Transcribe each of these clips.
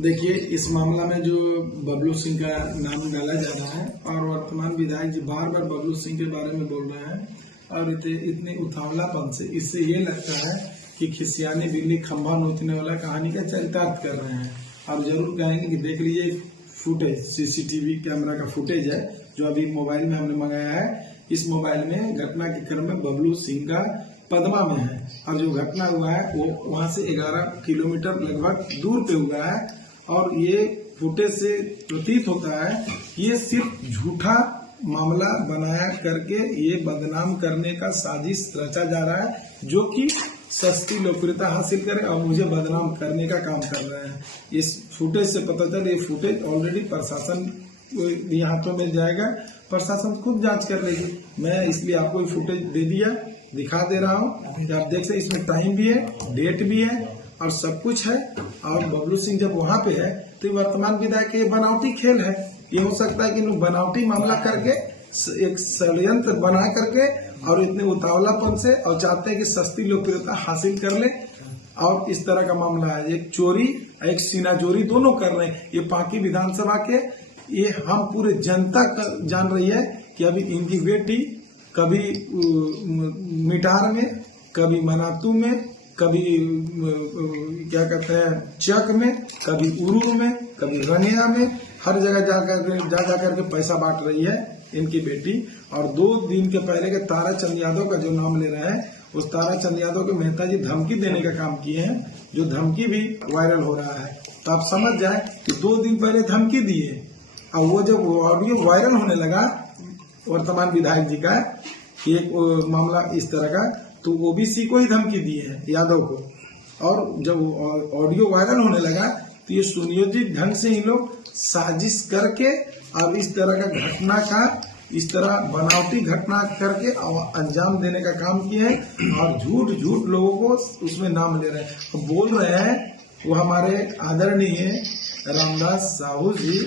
देखिए, इस मामला में जो बबलू सिंह का नाम डाला जा रहा है और वर्तमान विधायक जी बार बार बबलू सिंह के बारे में बोल रहे हैं और इतने उतावलापन से इससे ये लगता है कि खिसियानी बिल्ली खंभा नोचने वाला कहानी का चरितार्थ कर रहे हैं। और जरूर कहेंगे कि देख लीजिए फुटेज, सीसीटीवी कैमरा का फुटेज है जो अभी मोबाइल में हमने मंगाया है। इस मोबाइल में घटना के क्रम में बबलू सिंह का पदमा में है और जो घटना हुआ है वो वहां से 11 किलोमीटर लगभग दूर पे हुआ है। और ये फुटेज से प्रतीत होता है ये सिर्फ झूठा मामला बनाया करके ये बदनाम करने का साजिश रचा जा रहा है जो कि सस्ती लोकप्रियता हासिल करे और मुझे बदनाम करने का काम कर रहे हैं। इस फुटेज से पता चले ये फुटेज ऑलरेडी प्रशासन के हाथों में जाएगा, प्रशासन खुद जांच कर लेगी। मैं इसलिए आपको ये फुटेज दे दिया, दिखा दे रहा हूँ। आप देख सकते इसमें टाइम भी है, डेट भी है और सब कुछ है। और बबलू सिंह जब वहां पे है तो वर्तमान विधायक के बनावटी खेल है। ये हो सकता है कि बनावटी मामला करके एक षड्यंत्र बना करके और इतने उतावलापन से और चाहते हैं कि सस्ती लोकप्रियता हासिल कर ले और इस तरह का मामला है। एक चोरी एक सीनाजोरी दोनों कर रहे हैं। ये पाकी विधानसभा के ये हम पूरे जनता जान रही है कि अभी इनकी बेटी कभी मिटार में, कभी मनातू में, कभी क्या कहते हैं चक में, कभी उरू में, कभी रंगिया में, हर जगह जा करके पैसा बांट रही है इनकी बेटी। और 2 दिन के पहले के तारा चंद यादव का जो नाम ले रहे हैं उस तारा चंद यादव के मेहता जी धमकी देने का काम किए हैं, जो धमकी भी वायरल हो रहा है। तो आप समझ जाए कि 2 दिन पहले धमकी दिए और वो जब ऑडियो वायरल होने लगा वर्तमान विधायक जी का एक मामला इस तरह का, तो ओबीसी को ही धमकी दिए हैं यादव को। और जब ऑडियो वायरल होने लगा तो ये सुनियोजित ढंग से इन लोग साजिश करके अब इस तरह का घटना का इस तरह बनावटी घटना करके अंजाम देने का काम किए हैं और झूठ लोगों को उसमें नाम ले रहे हैं। तो बोल रहे हैं वो हमारे आदरणीय रामदास साहू जी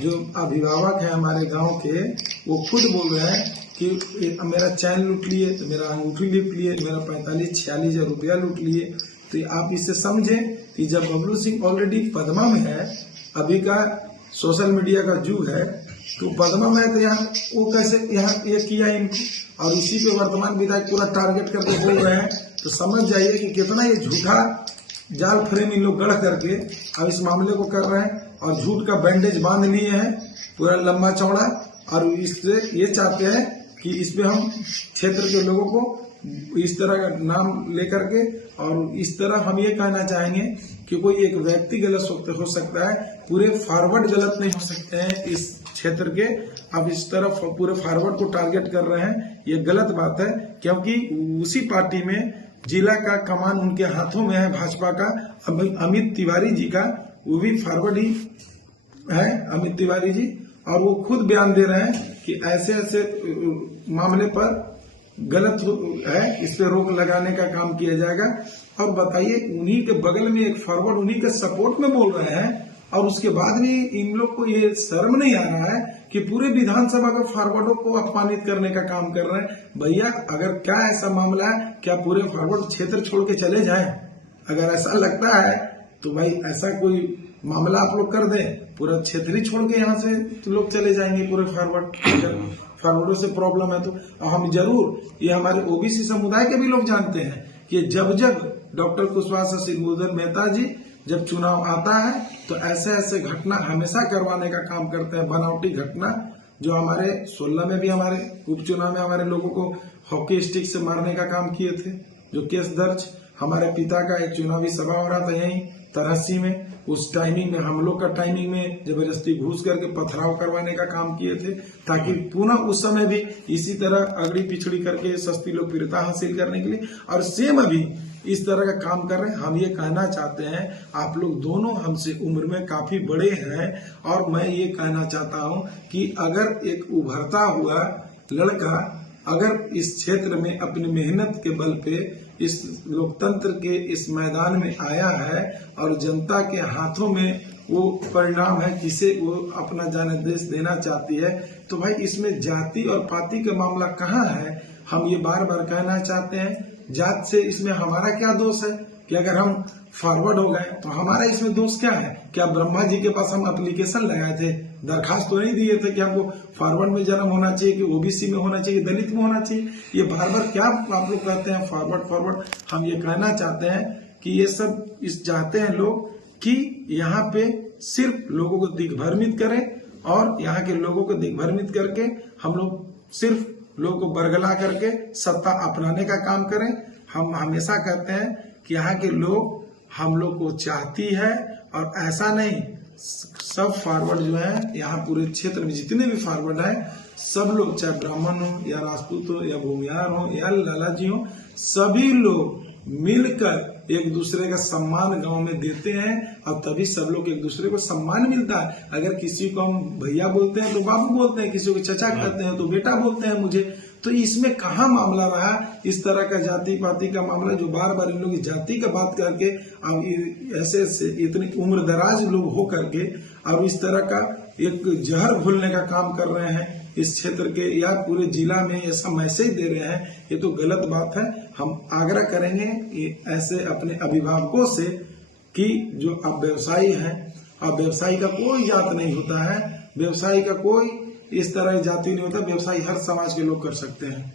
जो अभिभावक है हमारे गांव के, वो खुद बोल रहे हैं कि मेरा चैन लूट लिए, तो मेरा अंगूठी लूट लिए, मेरा 45-46 हजार रुपया लूट लिए। तो आप इससे समझें कि जब बबलू सिंह ऑलरेडी पदमा में है, अभी का सोशल मीडिया का युग है, तो पदमा में है तो यहाँ वो कैसे यहाँ ये किया इनको और इसी पे वर्तमान विधायक पूरा टारगेट करके बोल रहे हैं। तो समझ जाइए कि कितना ये झूठा जाल फ्रेम इन लोग गढ़ करके अब इस मामले को कर रहे हैं और झूठ का बैंडेज बांध लिए हैं पूरा लंबा चौड़ा। और इससे ये चाहते हैं कि इसमें हम क्षेत्र के लोगों को इस तरह का नाम लेकर के, और इस तरह हम ये कहना चाहेंगे कि कोई एक व्यक्ति गलत हो सकता है, पूरे फॉरवर्ड गलत नहीं हो सकते हैं इस क्षेत्र के। अब इस तरह पूरे फॉरवर्ड को टारगेट कर रहे हैं, ये गलत बात है क्योंकि उसी पार्टी में जिला का कमान उनके हाथों में है भाजपा का। अमित तिवारी जी का वो भी फॉरवर्ड ही है, अमित तिवारी जी, और वो खुद बयान दे रहे हैं कि ऐसे ऐसे मामले पर गलत है, इस पे रोक लगाने का काम किया जाएगा। और बताइए उन्हीं के बगल में एक फॉरवर्ड उन्हीं के सपोर्ट में बोल रहे हैं और उसके बाद भी इन लोग को ये शर्म नहीं आ रहा है कि पूरे विधानसभा के फॉरवर्डों को अपमानित करने का काम कर रहे हैं। भैया अगर क्या ऐसा मामला है, क्या पूरे फॉरवर्ड क्षेत्र छोड़ के चले जाएं? अगर ऐसा लगता है तो भाई ऐसा कोई मामला आप लोग कर दें, पूरा क्षेत्र ही छोड़ के यहाँ से तो लोग चले जाएंगे पूरे फॉरवर्डों से प्रॉब्लम है तो। हम जरूर ये हमारे ओबीसी समुदाय के भी लोग जानते हैं कि जब डॉक्टर कुशवाहा सिंह मेहता जी जब चुनाव आता है तो ऐसे घटना हमेशा करवाने का काम करते हैं, बनावटी घटना। जो हमारे 16 में भी हमारे उपचुनाव में हमारे लोगों को हॉकी स्टिक से मारने का काम किए थे, जो केस दर्ज। हमारे पिता का एक चुनावी सभा हो रहा था यहीं तरहसी में, उस टाइमिंग में हम लोग का टाइमिंग में जबरदस्ती घुस करके पथराव करवाने का काम किए थे ताकि पुनः उस समय भी इसी तरह अगड़ी पिछड़ी करके सस्ती लोकप्रियता हासिल करने के लिए। और सेम अभी इस तरह का काम कर रहे हैं। हम ये कहना चाहते हैं आप लोग दोनों हमसे उम्र में काफी बड़े हैं और मैं ये कहना चाहता हूँ कि अगर एक उभरता हुआ लड़का अगर इस क्षेत्र में अपनी मेहनत के बल पे इस लोकतंत्र के इस मैदान में आया है और जनता के हाथों में वो परिणाम है जिसे वो अपना जनादेश देना चाहती है, तो भाई इसमें जाति और पाति का मामला कहाँ है? हम ये बार बार कहना चाहते हैं, जात से इसमें हमारा क्या दोष है? कि अगर हम फॉरवर्ड हो गए तो हमारा इसमें दोष क्या है? क्या ब्रह्मा जी के पास हम एप्लीकेशन लगाए थे, दरखास्त तो नहीं दिए थे कि हमको फॉरवर्ड में जन्म होना चाहिए, कि ओबीसी में होना चाहिए, दलित में होना चाहिए? ये बार बार क्या आप लोग कहते हैं फॉरवर्ड फॉरवर्ड। हम ये कहना चाहते हैं कि ये सब इस चाहते हैं लोग कि यहाँ पे सिर्फ लोगों को दिग्भ्रमित करें, और यहाँ के लोगों को दिग्भ्रमित करके हम लोग सिर्फ लोगों को बरगला करके सत्ता अपनाने का काम करें। हम हमेशा कहते हैं कि यहाँ के लोग हम लोग को चाहती है, और ऐसा नहीं, सब फॉरवर्ड जो है यहाँ पूरे क्षेत्र में जितने भी फॉरवर्ड है, सब लोग चाहे ब्राह्मण हो या राजपूत हो या भूमियार हो या लालाजी हो, सभी लोग मिलकर एक दूसरे का सम्मान गांव में देते हैं, और तभी सब लोग एक दूसरे को सम्मान मिलता है। अगर किसी को हम भैया बोलते हैं तो बाबू बोलते हैं, किसी को चचा कहते हैं तो बेटा बोलते हैं मुझे, तो इसमें कहाँ मामला रहा इस तरह का जाति पाति का मामला, जो बार बार इन लोग जाति का बात करके अब ऐसे इतनी उम्र दराज लोग हो करके और इस तरह का एक जहर घोलने का काम कर रहे हैं इस क्षेत्र के या पूरे जिला में, ऐसा मैसेज दे रहे हैं, ये तो गलत बात है। हम आग्रह करेंगे ऐसे अपने अभिभावकों से कि जो आप व्यवसायी हैं, अब व्यवसायी का कोई जात नहीं होता है, व्यवसायी का कोई इस तरह जाति नहीं होता, व्यवसायी हर समाज के लोग कर सकते हैं।